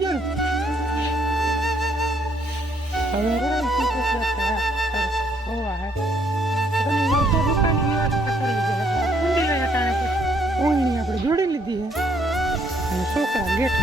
ગયો ને હવે આપણે જોડી લીધી છે અને છોકરા ગેટ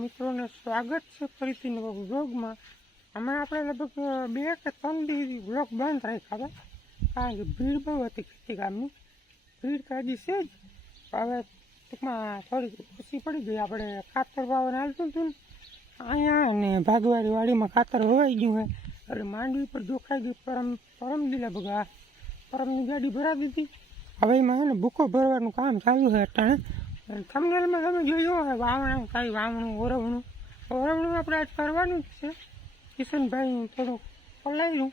મિત્રોને સ્વાગત છે ફરીથી નવા વ્લોગમાં. હમણાં આપણે લગભગ 2 કે 3 દિવસ વ્લોગ બંધ રાખ્યા હતા કારણ કે ભીડ બહુ હતી ખેતી કામની. ભીડ તો હજી છે જ, હવે ટૂંકમાં થોડીક ઓછી પડી ગઈ. આપણે ખાતર વાવવાનું હાલતું હતું ને અહીંયા અને ભાગવારી વાડીમાં ખાતર હોવાઈ ગયું હોય એટલે માંડવી પર જોખાઈ ગઈ. પરમ દિલા બગા પરમની ગાડી ભરાવી દીધી. હવે એમાં છે ને ભૂકો ભરવાનું કામ ચાલુ છે અટાણે. થંબનેલમાં તમે જોયું હોય વાવણા કાંઈ વાવણું ઓરવણું આપણે આજ કરવાનું જ છે. કિશનભાઈ થોડું પલાવ્યું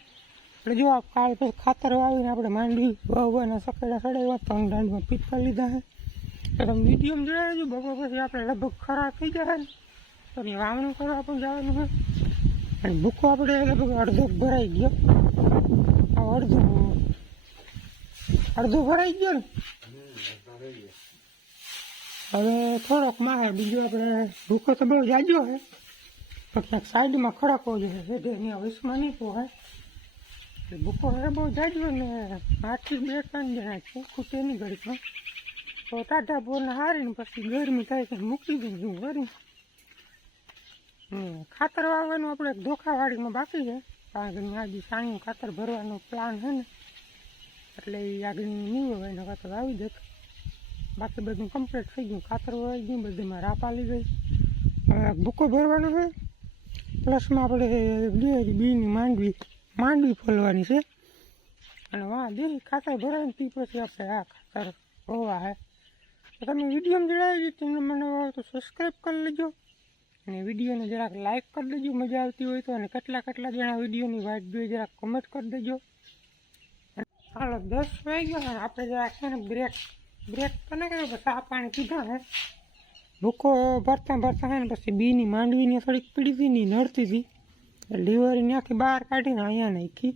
એટલે જો કાલ પછી ખાતર વાવીને આપણે માંડવી વાવવાના સકેડા સડાવ્યા 3 દાંડમાં પીટકા લીધા છે. તો તમે વિડીયોમાં જોડાજો. બપોર પછી આપણે લગભગ ખરા થઈ જાય ને તો વાવણું કરવા પણ જવાનું હોય. અને ભૂકો આપણે લગભગ અડધો ભરાઈ ગયો. અડધો ભરાઈ ગયો ને હવે થોડોક મારે બીજો આપણે ભૂકો તો બહુ જાજો છે તો ક્યાંક સાઈડમાં ખડકવો જોઈએ હેઠળની વિસમાં નહીં પોહાય એટલે ભૂકો હવે બહુ જાજો ને 8 થી 2-3 જણા છે ખૂટે નહીં ઘડીકમાં તો ટાઢા બોરને હારીને પછી ગરમી થાય તો મૂકી દઉં કરી. ખાતર વાવવાનું આપણે ધોખાવાડીમાં બાકી છે કારણ કે આજે સાણિયું ખાતર ભરવાનો પ્લાન છે ને એટલે એ આગળ નહીં હોય એનો ખાતર આવી જતો. બાકી બધું કમ્પ્લીટ થઈ ગયું, ખાતર વાવી ગયું, બધીમાં રાપ આવી ગઈ. હવે ભૂકો ભરવાનો છે પ્લસમાં આપણે બીની માંડવી ફોલવાની છે અને વાં દેશી ખાતર ભરાય ને તે પછી આપણે આ ખાતર હોવા છે. તો તમે વિડીયોમાં જણાવી તમને મને હોય તો સબસ્ક્રાઈબ કરી લેજો અને વિડીયોને જરાક લાઇક કરી દેજો મજા આવતી હોય તો. અને કેટલા જણા વિડીયોની વાટ જોઈ જરાક કમેન્ટ કરી દેજો. હાલો 10 વાગ્યો ને આપણે જરાક છે ને બ્રેક તો ના કર્યો પછી આ પાણી પીધા હે. ભૂકો ભરતા હે ને પછી બીની માંડવીની થોડીક પીડી હતી ને નડતી હતી લિવરની આખી બહાર કાઢીને અહીંયા નાખી.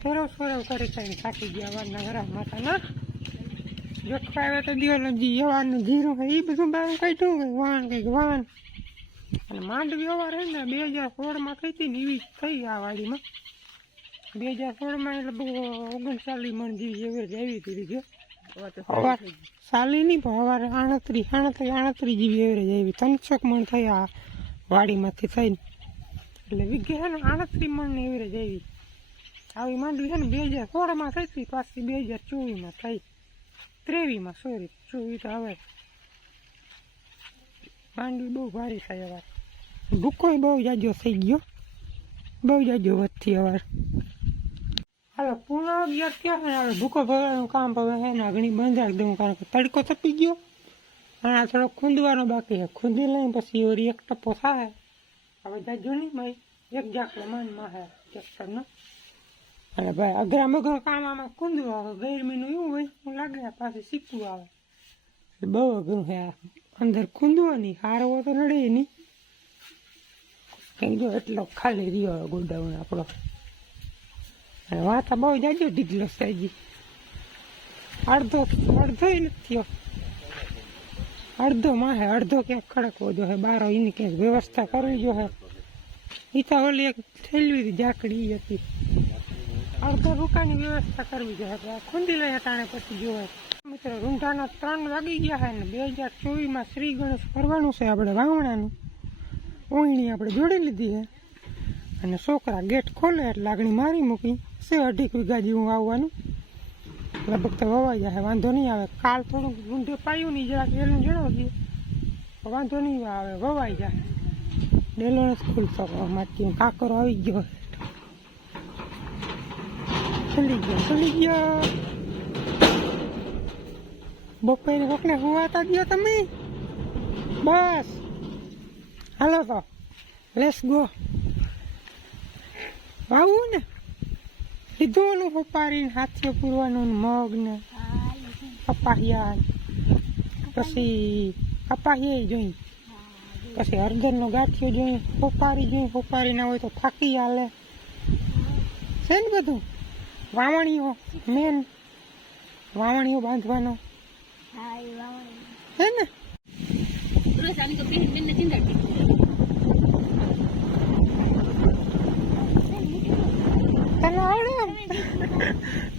ફેરવ કરી થાકી ગયા વારના ઘરા માતા ના જોખા આવ્યા તો દિવાલજી યવાનું જીરું હોય એ બધું બહાર કાઢ્યું કંઈક વાન અને માંડવી અવાર હે ને 2016માં થઈ હતી ને એવી થઈ આ વાડીમાં. 2016માં એટલે બહુ 39 મણ જેવી એવરેજ આવી હતી કે સાલી નહીં પણ સવારે 38 જેવી એવરેજ આવી. 300 મણ થઈ આ વાડીમાંથી થઈને એટલે વીઘે છે ને 38 મણની એવરેજ આવી. આવી માંડવી છે ને 2016માં થઈ હતી પાછી 2024માં થઈ 23માં 24 તો હવે માંડવી બહુ ભારી થાય. અવાર ભૂકો બહુ જાજો થઈ ગયો, બહુ જાજો વધતી અવાર. હાલો પૂર્ણ 11 થયા ને હવે ભૂકો ભરવાનું કામ હવે છે ને ઘણી બંધ રાખી દઉં કારણ કે તડકો તપી ગયો અને આ થોડો ખૂંદવાનો બાકી છે. ખૂંદી લઈને પછી ઓરી એક ટપ્પો થાય હવે જાજો નહીં ભાઈ એક જાકડો મનમાં છે ટ્રેક્ટરનો. અને ભાઈ અઘરા મઘરા કામ આમાં ખૂંદવું આવે ગરમીનું એવું હોય હું લાગે પાછી શીખવું આવે બહુ અઘરું છે. આ અંદર ખૂંદવાની હારવો તો નડે નહીં કંઈક જો એટલો ખાલી રહ્યો ગોડાઉન આપણો. અને વાતા બહુ જાજો ઢીકલો સાઈજી અડધો નથી થયો અડધો માં હે અડધો ક્યાંક ખડકવો જો હે બારો એની ક્યાંક વ્યવસ્થા કરવી જો હે. એ તો ઓલી એક થેલવી હતી ઝાકડી હતી અડધો રૂકાની વ્યવસ્થા કરવી જોઈએ ખૂંદી લઈએ તાણે પછી જોવે. મિત્રો રૂંઢાના 3 વાગી ગયા છે ને 2024માં શ્રી ગણેશ કરવાનું છે આપણે વાવણાનું. ઓયણી આપણે જોડી લીધી છે અને છોકરા ગેટ ખોલે એટલે આગળ મારી મૂકી છે 2.5 વીઘા જેવું વાવવાનું લગભગ તો વવાઈ જાય વાંધો નહીં આવે. કાલ થોડુંક રૂંઢે પાયું નહીં જરાક એનું જણાવજો વાંધો નહીં આવે વવાઈ જાય. ડેલો નથી ખુલતો માટી કાકરો આવી ગયો ખુલી ગયો બપોરે કોકને હુવાતા દો તમે. બસ હાલો તો લેટ્સ ગો. વાવું ને લીધું ઓલું હોપારીને હાથે પૂરવાનું મગ ને કપાહિયા પછી કપાહિયા જોઈ પછી હળદરનો ગાંઠિયો જોઈએ હોપારી જોઈએ. હોપારી ના હોય તો થાકી હાલે છે ને બધું. વાવણીઓ મેન વાવણીઓ બાંધવાનો હે ને. તને આવડે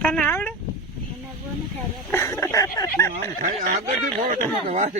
તને આવડે આગળથી ફોટો વાત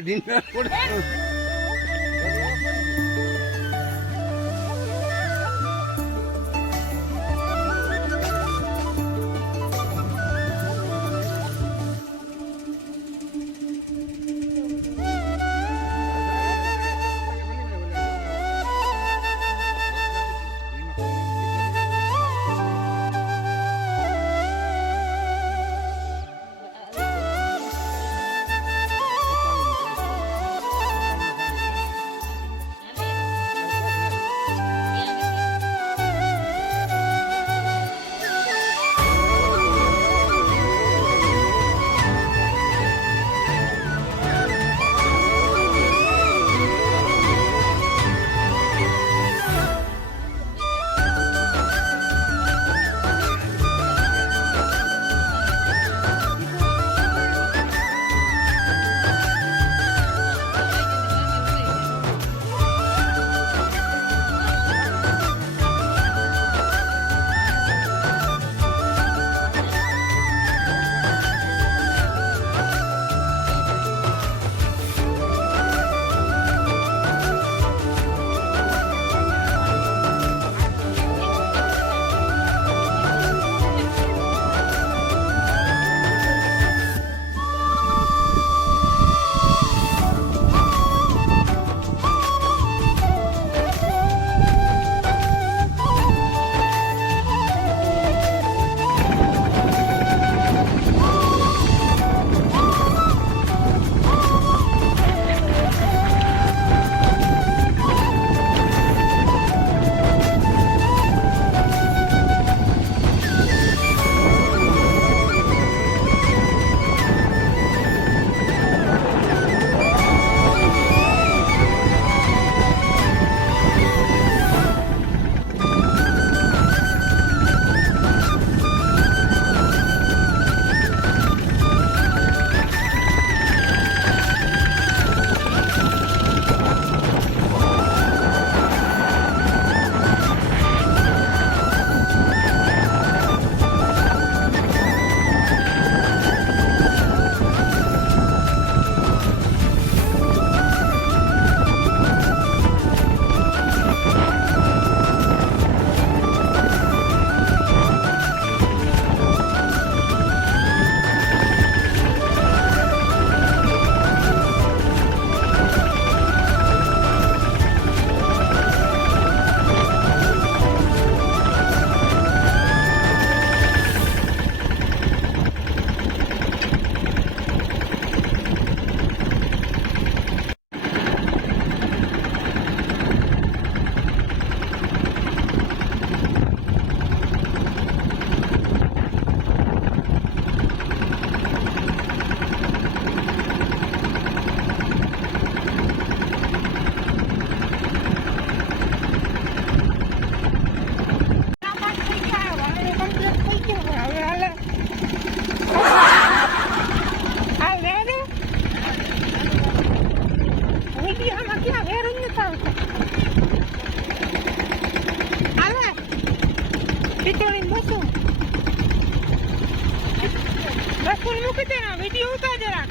વિડીયો ઉતાર જરા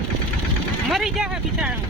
મરી જાય બિચારા.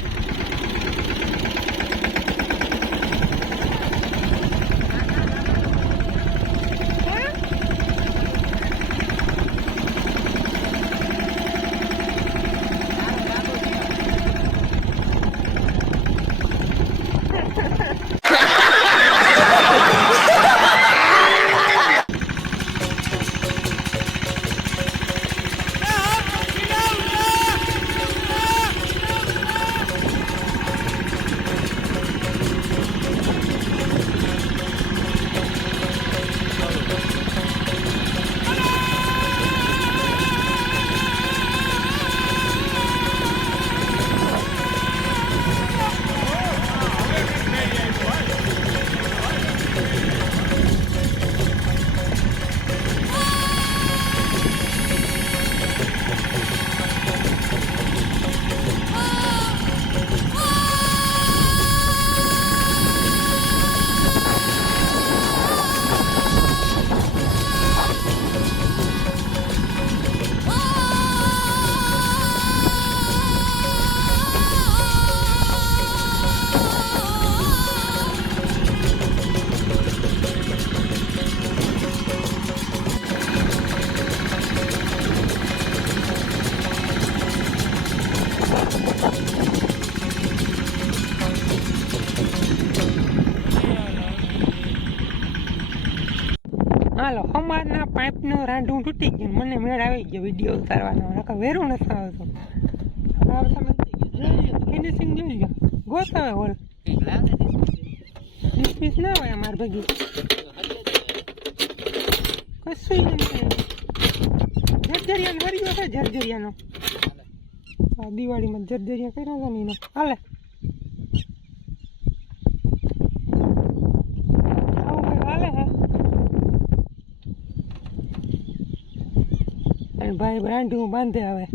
હાલો અમારના પાઇપનું રાંધું તૂટી ગયું મને મેળ આવી ગયો વિડીયો ઉતારવાનો નકર વેરું નથી આવતું હવે તમે ફિનિશિંગ જોઈ લો ગોતાવે હોલ પીસ ના હોય અમારે ભગી કશું નહીં જરજરિયાનો હરિયો છે જરજરિયાનો દિવાળીમાં જરજરિયા કર્યા હતા ને એનો હાલે હાલે હે અને ભાઈ રાંધું બાંધે હવે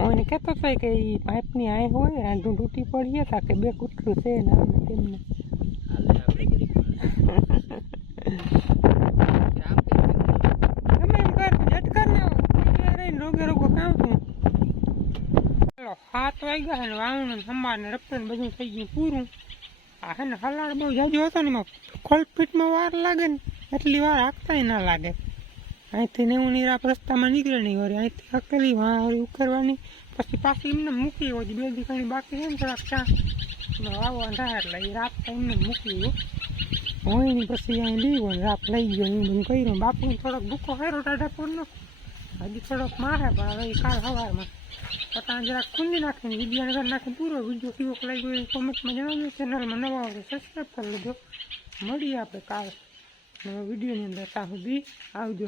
મને કહેતો હતો કે એ પાઇપની આય હોય રાંધું તૂટી પડીએ તા કે બે કૂતરું છે ને આમને તેમને રોગો કામ છું ચાલો 7 વાગ્યા ને વાવણું સંભાળ ને રપ્પન બધું થઈ ગયું પૂરું આ હે ને હલાડ બહુ જાજો હતો ને એમાં ખોલપીટમાં વાર લાગે ને એટલી વાર હાંકતાય ના લાગે અહીંથી નેવું નીરા રસ્તામાં નીકળે નહીં વળી અહીંથી હકેલી વળી ઉખેરવાની પછી પાછી એમને મૂકી હોય બે દીકરાની બાકી છે ને થોડાક ચા વાવવા થાય એટલે એ રાત એમને મૂકી હોય ને પછી અહીં લીધો ને રાત લઈ ગયો એવું બધું કર્યું બાપુ થોડોક ભૂકો હેરો ટાઢાપુરનો હજી થોડોક મારે પણ હવે કાલ સવારમાં પતા જરાક ખુલ્લી નાખીને વિડીયો ઘર નાખીને પૂરો વિડીયો કેવો લાગ્યો એ કોમેન્ટમાં જણાવજો ચેનલમાં નવા આવે સબસ્ક્રાઈબ કરી લેજો મળીએ આપણે કાલ નવા વિડીયોની અંદર ત્યાં સુધી આવજો